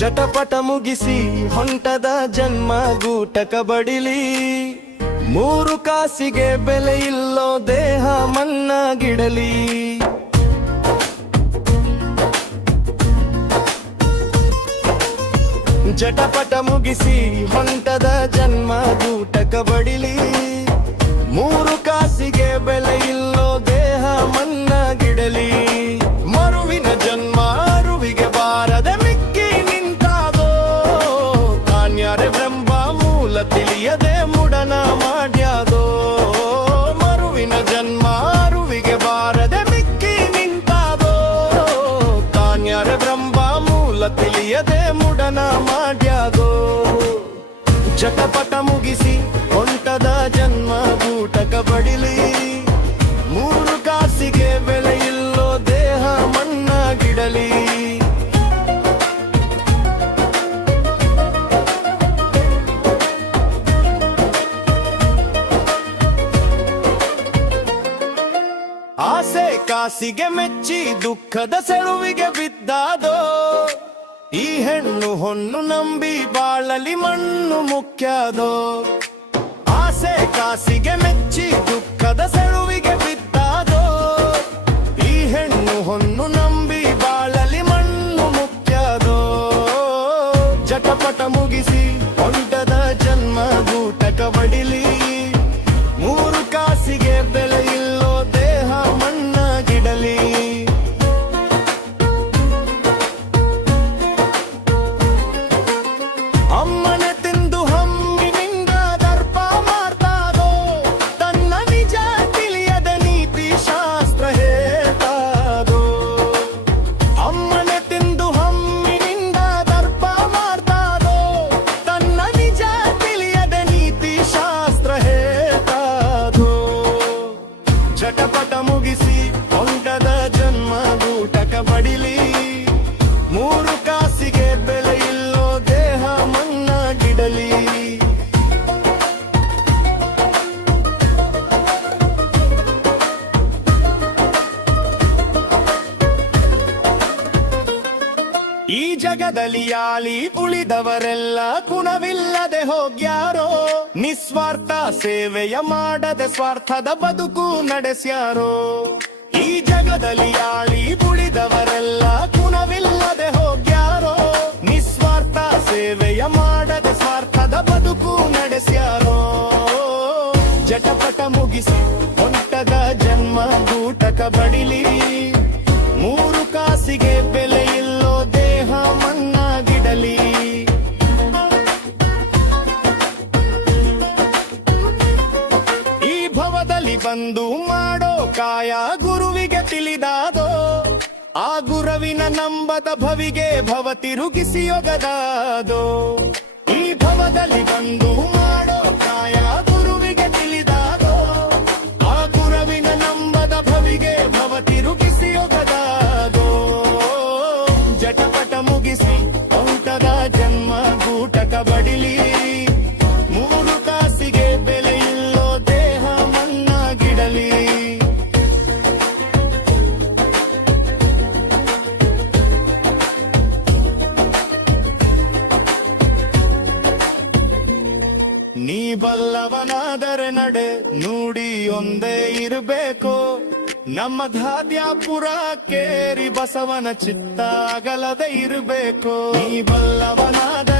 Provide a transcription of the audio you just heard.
ಜಟಪಟ ಮುಗಿಸಿ ಹೊಂಟದ ಜನ್ಮ ಗೂಟಕ ಬಡಿಲಿ. 3 ಕಾಸಿಗೆ ಬೆಲೆ ಇಲ್ಲೋ ದೇಹ ಮಣ್ಣಾಗಿಡಲಿ. ಜಟಪಟ ಮುಗಿಸಿ ಹೊಂಟದ ಜನ್ಮ ಗೂಟಕ ಬಡಿಲಿ. 3 ಕಾಸಿಗೆ ಬೆಲೆ ಇಲ್ಲೋ ದೇಹ ಮಣ್ಣಾಗಿಡಲಿ. ಮರುವಿನ ಜನ್ಮ ಅರುವಿಗೆ ಬಾರದೆ ಮಿಕ್ಕಿ ನಿಂತಾದೋ. ಕಾಣ್ಯಾರೆಂಬ ಮೂಲ ತಿಳಿಯದೆ ಮುಡನ ಮಾಡ್ಯಾದೋ. ಮರುವಿನ ಜನ್ಮ ಅರುವಿಗೆ ಬಾರದೆ ಮಿಕ್ಕಿ ನಿಂತಾದೋ. ಕಾಣ್ಯಾರೆಂಬ ಮೂಲ ತಿಳಿಯದೆ ಮುಡನ ಮಾಡ್ಯಾದೋ. ಜಟಪಟ ಮುಗಿಸಿ ಹೊಂಟದ ಜನ್ಮ ಗೂಟಕ ಬಡಿಲಿ. 3 ಕಾಸಿಗೆ ಬೆಲೆ ಇಲ್ಲೋ ದೇಹ ಮಣ್ಣಾಗಿಡಲಿ. ಆಸೆ ಕಾಸಿಗೆ ಮೆಚ್ಚಿ ದುಃಖದ ಸೆಳುವಿಗೆ ಬಿದ್ದಾದೋ. ಈ ಹೆಣ್ಣು ಹೊನ್ನು ನಂಬಿ ಬಾಳಲಿ ಮಣ್ಣು ಮುಖ್ಯದೋ. ಆಸೆ ಕಾಸಿಗೆ ಮೆಚ್ಚಿ ದುಃಖದ ಸೆಳುವಿಗೆ ಬಿದ್ದಾದೋ. ಈ ಹೆಣ್ಣು ಹೊನ್ನು ನಂಬಿ ಬಾಳಲಿ ಮಣ್ಣು ಮುಖ್ಯದೋ. ಜಟಪಟ ಮುಗಿಸಿ ಹೊಂಟದ ಜನ್ಮ ಗೂಟಕ ಬಡಿಲಿ. 3 ಕಾಸಿಗೆ ಬೆಲೆ ಇಲ್ಲೋ ದೇಹ ಮಣ್ಣಾಗಿಡಲಿ. ಅಮ್ಮನೆ ತಿಂದು ಹಮ್ಮಿನಿಂದ ದರ್ಪ ಮಾಡ್ತಾದೋ. ತನ್ನ ನಿಜ ತಿಳಿಯದ ನೀತಿ ಶಾಸ್ತ್ರ ಹೇಳ್ತಾದೋ. ಅಮ್ಮನೆ ತಿಂದು ಹಮ್ಮಿನಿಂದ ದರ್ಪ ಮಾಡ್ತಾದೋ. ತನ್ನ ನಿಜ ತಿಳಿಯದ ನೀತಿ ಶಾಸ್ತ್ರ ಹೇಳ್ತಾದೋ. ಜಟಪಟ ಮುಗಿಸಿ ಹೊಂಟದ ಜನ್ಮ ಗೂಟಕ ಬಡಿಲಿ. 3 ಕಾಸಿಗೆ ಬೆಲೆ ಇಲ್ಲೋ ದೇಹ ಮಣ್ಣಾಗಿಡಲಿ. ಈ ಜಗದಲ್ಲಿ ಯಾಲಿ ಉಳಿದವರೆಲ್ಲ ಗುಣವಿಲ್ಲದೆ ಹೋಗ್ಯಾರೋ. ನಿಸ್ವಾರ್ಥ ಸೇವೆಯ ಮಾಡದೆ ಸ್ವಾರ್ಥದ ಬದುಕು ನಡೆಸ್ಯಾರೋ. ಈ ಜಗದಲ್ಲಿ ಯಾಳಿ ಉಳಿದವರೆಲ್ಲ ಗುಣವಿಲ್ಲದೆ ಹೋಗ್ಯಾರೋ. ನಿಸ್ವಾರ್ಥ ಸೇವೆಯ ಮಾಡದೆ ಸ್ವಾರ್ಥದ ಬದುಕು ನಡೆಸ್ಯಾರೋ. ಜಟಪಟ ಮುಗಿಸಿ ಹೊಂಟದ ಜನ್ಮ ಗೂಟಕ ಬಡಿಲಿ. 3 ಕಾಸಿಗೆ ಬೆಲೆ ಇಲ್ಲೋ ದೇಹ ಮಣ್ಣಾಗಿಡಲಿ. ಈ ಭವದಲ್ಲಿ ಬಂದು ಮಾಡೋ ಕಾಯ ಗುರುವಿಗೆ ತಿಳಿದಾದೋ. ಆ ಗುರುವಿನ ನಂಬದ ಭವಿಗೆ ಭವ ತಿರುಗಿಸಿಯೊಗದಾದೋ. ಈ ಭವದಲ್ಲಿ ಬಂದು ಮಾಡೋ ಕಾಯ ಗುರುವಿಗೆ ತಿಳಿದಾದೋ. ಆ ಗುರುವಿನ ನಂಬದ ಭವಿಗೆ ಭವ ತಿರುಗಿಸಿಯೊಗದಾದೋ. ಜಟಪಟ ಮುಗಿಸಿ ಹೊಂಟದ ಜನ್ಮ ಗೂಟಕ ಬಡಿಲಿ. 3 ಕಾಸಿಗೆ ಬೆಲೆ ಇಲ್ಲೋ ದೇಹ ಮಣ್ಣಾಗಿಡಲಿ. ನೀ ಬಲ್ಲವನಾದರೆ ನಡೆ ನುಡಿ ಒಂದೇ ಇರಬೇಕು. ನಮ್ಮ ಧಾದ್ಯಾಪುರ ಕೇರಿ ಬಸವನ ಚಿತ್ತ ಅಗಲದೆ ಇರಬೇಕು. ನೀ ಬಲ್ಲವನಾದ